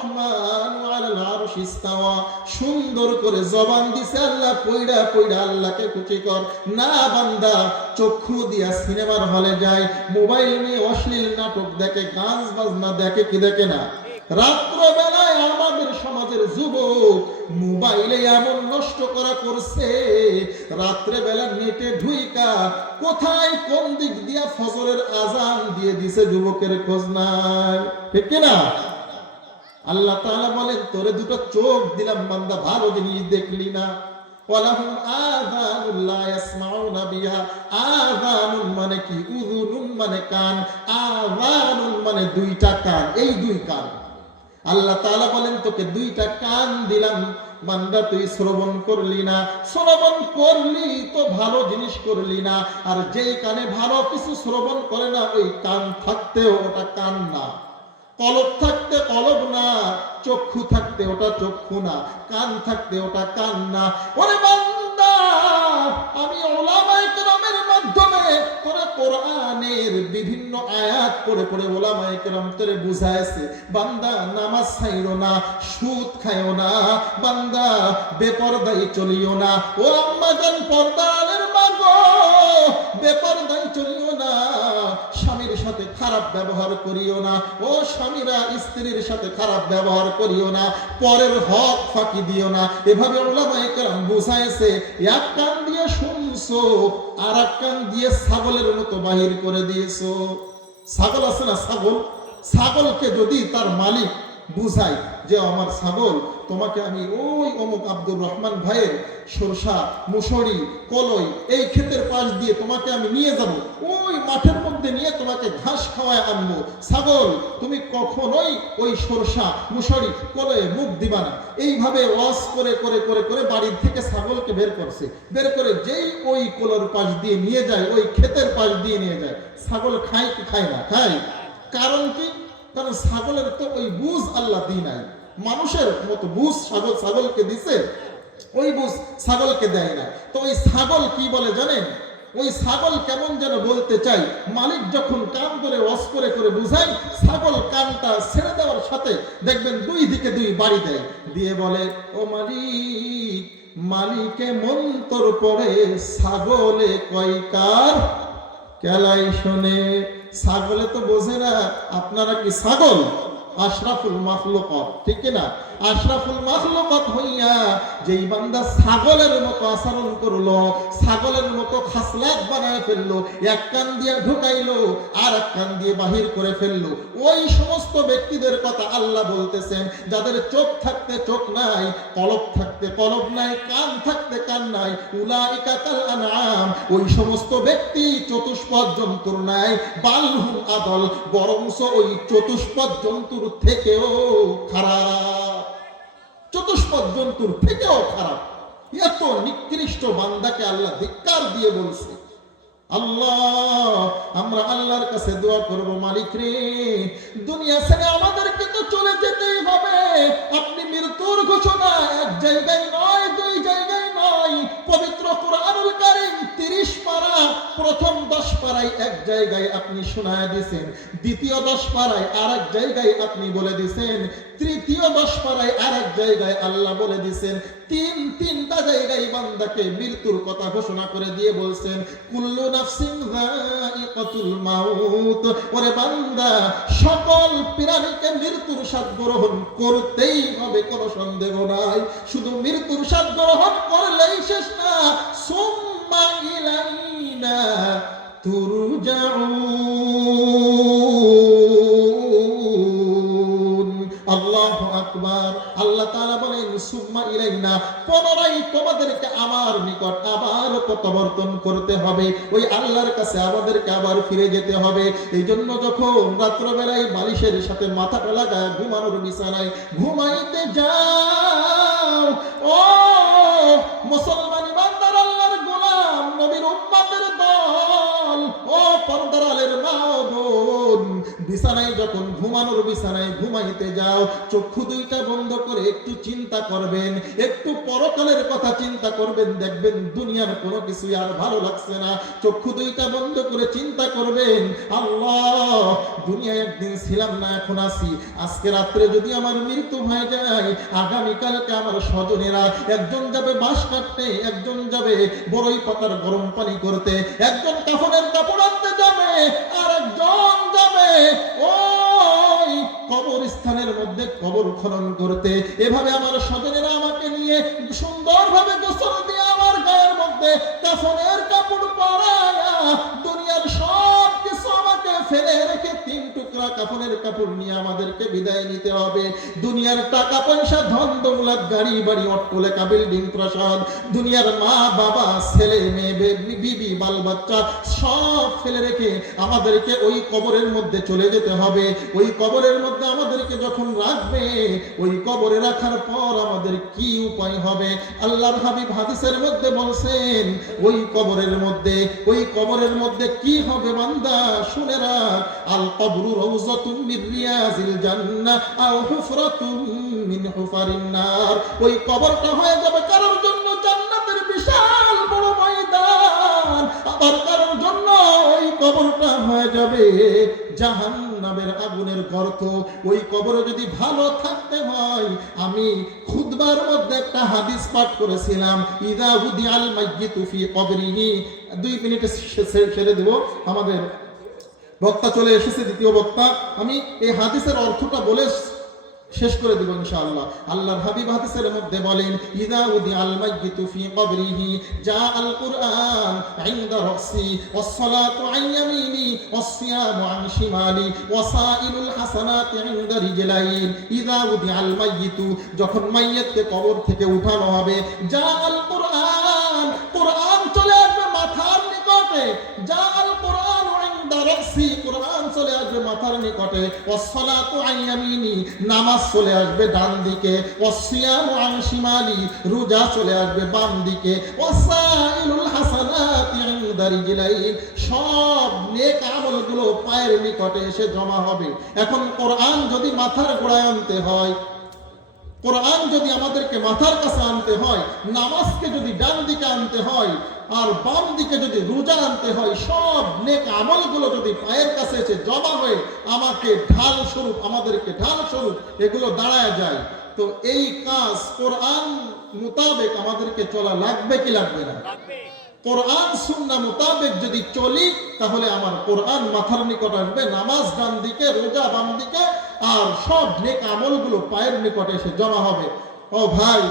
আর-রহমানু আলাল আরশি ইস্তাওয়া, সুন্দর করে জবান দিছে আল্লাহ, পয়ড়া পয়ড়া আল্লাহকে খুশি কর। না বান্দা চক্ষু দিয়া সিনেমার হলে যায়, মোবাইল নিয়ে অশ্লীল নাটক দেখে, গান বাজনা দেখে, কি দেখে না? রাত্রবেলায় আমাদের সমাজের যুবক মোবাইলে এমন নষ্ট করা করছে, রাত্রেবেলা নেটে ঢুইকা কোথায় কোন দিক দিয়া ফজরের আজান দিয়ে দিছে, যুবকের খোঁজ নাই, ঠিক কিনা? আল্লাহ তাআলা বলেন, তোরে দুটো চোখ দিলাম বান্দা, ভালো জিনিস দেখলি না? ওয়ালাহুম আযানুন লা ইয়াসমাউনা বিহা। আযানুন মানে কি? উযুনুন মানে কান, আযানুন মানে দুইটা কান, এই দুই কান। আল্লাহ তাআলা বলেন, তোকে দুইটা কান দিলাম বান্দা, তুই শ্রবণ করলি না। শ্রবণ করলি তো ভালো জিনিস করলি না, আর যেই কানে ভালো কিছু শ্রবণ করে না, ওই কান থাকতেও ওটা কান না। কলব থাকতে কলব না, চক্ষু থাকতে ওটা চক্ষু না, কান থাকতে ওটা কান না। ওরে বান্দা, আমি উলামায়ে কেরামের মাধ্যমে তোরে কোরআনের বিভিন্ন আয়াত পড়ে পড়ে উলামায়ে কেরাম তোরে বুঝাইছে, বান্দা নামাজ ছাইরো না, সুদ খাইও না, বান্দা বেপরদাই চলিও না। ও আম্মা জান পর্দার মা গো, বেপরদাই চলিও না, স্বামীর সাথে খারাপ ব্যবহার করিও না। ও স্বামীরা স্ত্রীর সাথে খারাপ ব্যবহার করিও না, পরের হক ফাঁকি দিও না। এভাবে উলামায়ে কেরাম বুঝাইছে। এক কান দিয়ে শুনছো, আর এক কান দিয়ে ছাগলের মতো বাহির করে দিয়েছো। ছাগল আছে না, ছাগল, ছাগলকে যদি তার মালিক বুঝাই যে আমার ছাগল, তোমাকে আমি ওই অমুক আব্দুর রহমান ভাইয়ের সরষা, মুসুরি, কলই এই ক্ষেতের পাশ দিয়ে তোমাকে আমি নিয়ে যাব, ওই মাঠের মধ্যে নিয়ে তোমাকে ঘাস খাওয়ায় আনবো, ছাগল তুমি কখনোই ওই সরষা, মুসুরি, কলয়ে মুখ দিবা না। এইভাবে ওয়াজ করে করে করে করে বাড়ির থেকে ছাগলকে বের করছে। বের করে যেই ওই কলর পাশ দিয়ে নিয়ে যায়, ওই ক্ষেতের পাশ দিয়ে নিয়ে যায়, ছাগল খায় কি খায় না? খায়। কারণ কি? কারণ ছাগলের তো ওই বুঝ আল্লাহ দিই নাই, মানুষের মতো বুঝ ছাগলকে দিছে, ওই বুঝ ছাগলকে দেয় না। তো ওই ছাগল কি বলে জানেন? ওই ছাগল কেমন যেন বলতে চাই, মালিক যখন কান ধরে ওয়াজ করে করে বুঝায়, ছাগল কানটা ছেড়ে দেওয়ার সাথে দেখবেন দুই দিকে দুই বাড়ি দেয়, দিয়ে বলে, ও মালিক, মালিকে মন্তর পড়ে, ছাগলে কয়কার কেলাই শোনে। ছাগলে তো বোঝে না আপনারা কি ছাগল? আশরাফুল মাখলুকাত, ঠিক না? আশরাফুল মাখলুকাত হইয়া যেই বান্দা ছাগলের মতো আচরণ করলো, ছাগলের মতো খাসলাত বানায় ফেললো, এক কান দিয়ে ঢুকাইলো আর এক কান দিয়ে বাহির করে ফেললো, ওই সমস্ত ব্যক্তিদের কথা আল্লাহ বলতেছেন, যাদের চোখ থাকতে চোখ নাই, কলব থাকতে কলব নাই, কান থাকতে কান নাই, উলাইকা কাল আনআম, ওই সমস্ত ব্যক্তি চতুষ্পদ জন্তুর নাই, বালহুম আদল, বরংস ওই চতুষ্পদ জন্তুর থেকেও খারাপ, চতুষ্পদ জন্তুর থেকেও খারাপ। এত নিকৃষ্ট বান্দাকে আল্লাহ ধিক্কার দিয়ে বলছে। আল্লাহ, আমরা আল্লাহর কাছে দোয়া করব, মালিক রে, দুনিয়া ছেড়ে আমাদেরকে তো চলে যেতেই হবে। আপনি মৃত্যুর ঘোষণা এক জায়গায় নয়, দুই জায়গায় নয়, পবিত্র কুরআনুল কারীম 30 পারা, প্রথম 10 পারায় এক জায়গায় আপনি শোনায় দিয়েছেন, দ্বিতীয় 10 পারায় আরেক জায়গায় আপনি বলে দিয়েছেন, তৃতীয় 10 পারায় আরেক জায়গায় আল্লাহ বলে দিয়েছেন, তিনটা জায়গায় বান্দাকে মৃত্যুর কথা ঘোষণা করে দিয়ে বলছেন, কুল্লু নাফসিন যায়িকাতুল মাউত। ওরে বান্দা, সকল প্রাণীকে মৃত্যুর স্বাদ গ্রহণ করতেই হবে, কোনো সন্দেহ নাই। শুধু মৃত্যুর স্বাদ গ্রহণ করলেই শেষ না, সুম্মা ইলাইনা তুরজাউন। আল্লাহু আকবার। আল্লাহ তাআলা বলেন, সুম্মা ইলাইনা, পুনরায় তোমাদেরকে আমার নিকট আবার প্রত্যাবর্তন করতে হবে, ওই আল্লাহর কাছে আমাদেরকে আবার ফিরে যেতে হবে। এই জন্য যখন রাত্রবেলায় বালিশের সাথে মাথাটা লাগায় ঘুমানোর বিছানায় ঘুমাইতে যাও, ও মুসলমান ইমানদার, আল্লাহর গোলাম, নবীর উম্মতের দল, ও পর্দার আলের মা বোন, বিছানায় যখন ঘুমানোর বিছানায় ঘুমাইতে যাও, চক্ষু দুইটা বন্ধ করে একটু চিন্তা করবেন, একটু পরকালের কথা চিন্তা করবেন, দেখবেন দুনিয়ার কোনো কিছুই আর ভালো লাগছে না। চক্ষু দুইটা বন্ধ করে চিন্তা করবেন, আল্লাহ দুনিয়ায় একদিন ছিলাম না, এখন আছি। আজকে রাত্রে যদি আমার মৃত্যু হয়ে যায়, আগামীকালকে আমার স্বজনেরা একজন যাবে বাঁশ কাটতে, একজন যাবে বড়ই পাতার গরম পানি করতে, একজন কাফনের কাপড় আনতে যাবে, আর একজন যাবে ওই কবরস্থানের মধ্যে কবর খনন করতে। এভাবে আমার স্বজনেরা আমাকে নিয়ে সুন্দরভাবে গোসল দিয়ে আমার গায়ের মধ্যে কাফনের কাপড় পরায়া দুনিয়ার সব কিছু আমাকে ফেলে রেখে 3 টুকরা কাফনের কাপড় নিয়ে আমাদেরকে বিদায় নিতে হবে। দুনিয়ার টাকা পয়সা, ধন দৌলত, গাড়ি বাড়ি, অট্টালিকা, বিল্ডিং, প্রাসাদ, দুনিয়ার মা বাবা, ছেলে মেয়ে, বিবি, বাল বাচ্চা সব ফেলে রেখে আমাদেরকে ওই কবরের মধ্যে চলে যেতে হবে। ওই কবরের মধ্যে আমাদেরকে যখন রাখবে, ওই কবরে রাখার পর আমাদের কি উপায় হবে? আল্লাহর হাবিব হাদিসের মধ্যে বলছেন, ওই কবরের মধ্যে কি হবে বান্দা শুনে রাখ, আল কবরু রাউযাতুম মির রিয়াজিল জান্নাহ আও হুফরাতুম মিন হুফারিন নার। ওই কবরটা হয়ে যাবে কারোর জন্য জান্নাতের বিশাল বড় ময়দান, আবার কারোর জন্য ওই কবরটা হয়ে যাবে জাহান্নামের আগুনের গর্ত। ওই কবরে যদি ভালো থাকতে হয়, আমি খুতবার মধ্যে একটা হাদিস পাঠ করেছিলাম, ইযা উদিআল মাইয়িতু ফি কবরিহি। 2 মিনিটে ছেড়ে দেব, আমাদের বক্তা চলে এসেছে, দ্বিতীয় বক্তা। আমি এই হাদিসের অর্থটা বলে শেষ করে দিব ইনশাআল্লাহ। আল্লাহর হাবিব হাদিসের মধ্যে বলেন, ইযা উদিআল মাইয়িতু ফি কবরিহি জাআল কুরআন ইনদা রাসি ওয়াস সালাতু আন ইয়ামিনি ওয়াস সিয়ামু আন শিমালি ওয়াসাইলুল হাসানাতি ইনদা রিজলাইন। ইযা উদিআল মাইয়িতু, যখন মাইয়িতকে কবর থেকে উঠানো হবে, জাআল কুরআন, কুরআন চলে আসবে মাথার নিকটে, জাআল কুরআন ইনদা রাসি, কুরআন চলে আসবে মাথার নিকটে, ওয়াস সালাতু আন ইয়ামিনি, নামাজ চলে আসবে ডান দিকে, ওয়াসিয়ামু আন শিমালি, রোজা চলে আসবে বাম দিকে, ওয়াসাইলুল হাসানাতি ইনদা রিজলাইন, সব নেক আমলগুলো পায়ের নিকটে এসে জমা হবে। এখন কোরআন যদি মাথার গোড়ায় আনতে হয়, কোরআন যদি আমাদেরকে মাথার কাছে আনতে হয়, নামাজকে যদি ডান দিকে আনতে হয়, আর বাম দিকে যদি রোজা আনতে হয়, সব নেক আমলগুলো যদি পায়ের কাছে এসে জমা হয়ে আমাদেরকে ঢাল স্বরূপ এগুলো দাঁড়ায় যায়, তো এই কাজ কোরআন মোতাবেক আমাদেরকে চলা লাগবে কি লাগবে না? কোরআন সুন্নাহ মোতাবেক যদি চলি, তাহলে আমার কোরআন মাথার নিকট আসবে, নামাজ ডান দিকে, রোজা বাম দিকে, আর সব নেক আমলগুলো পায়ের নিকটে এসে জমা হবে। ও ভাই,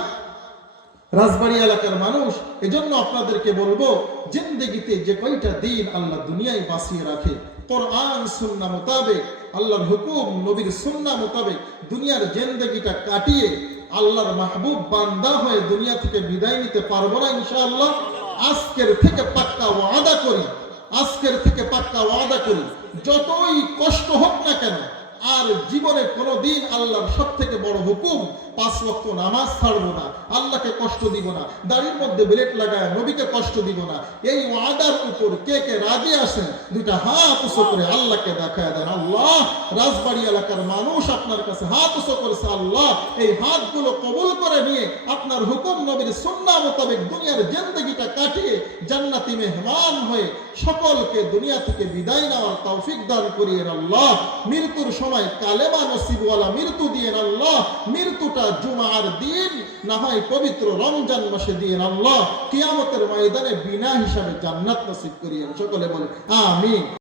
রাজবাড়ী এলাকার মানুষ, এজন্য আপনাদেরকে বলবো, জিন্দেগিতে যে কয়টা দিন আল্লাহ দুনিয়ায় বাঁচিয়ে রাখে, কোরআন সুন্নাহ মোতাবেক, আল্লাহর হুকুম, নবীর সুন্নাহ মোতাবেক দুনিয়ার জিন্দেগিটা কাটিয়ে আল্লাহর মাহবুব বান্দা হয়ে দুনিয়া থেকে বিদায় নিতে পারবো না ইনশাআল্লাহ? আজকের থেকে পাক্কা ওয়াদা করি, যতই কষ্ট হোক না কেন, আর জীবনে কোনোদিন আল্লাহর সবথেকে বড় হুকুম 5 ওয়াক্ত নামাজ ছাড়বো না, আল্লাহকে কষ্ট দিব না, দাড়ির মধ্যে ব্লেড লাগায় নবীকে কষ্ট দিব না। এই ওয়াদার উপর কে কে রাজি আছেন? 2টা হাত উঁচু করে আল্লাহকে দেখায় দেন। আল্লাহ, রাজবাড়ী এলাকার মানুষ আপনার কাছে হাত উঁচু করেছে, আল্লাহ এই হাতগুলো কবুল করে নিয়ে আপনার হুকুম, নবীর সুন্নাহ মোতাবেক দুনিয়ার জিন্দেগিটা কাটিয়ে জান্নাতি মেহমান হয়ে সকলকে দুনিয়া থেকে বিদায় নেওয়ার তৌফিক দান করিয়েন আল্লাহ। মৃত্যুর সময় কালেমা নসিবওয়ালা মৃত্যু দিয়েন আল্লাহ। মৃত্যুটা জুমার দিন না হয় পবিত্র রমজান মাসে দিয়েন আল্লাহ। কিয়ামতের ময়দানে বিনা হিসাবে জান্নাত নসিব করিয়েন। সকলে বলে আমিন।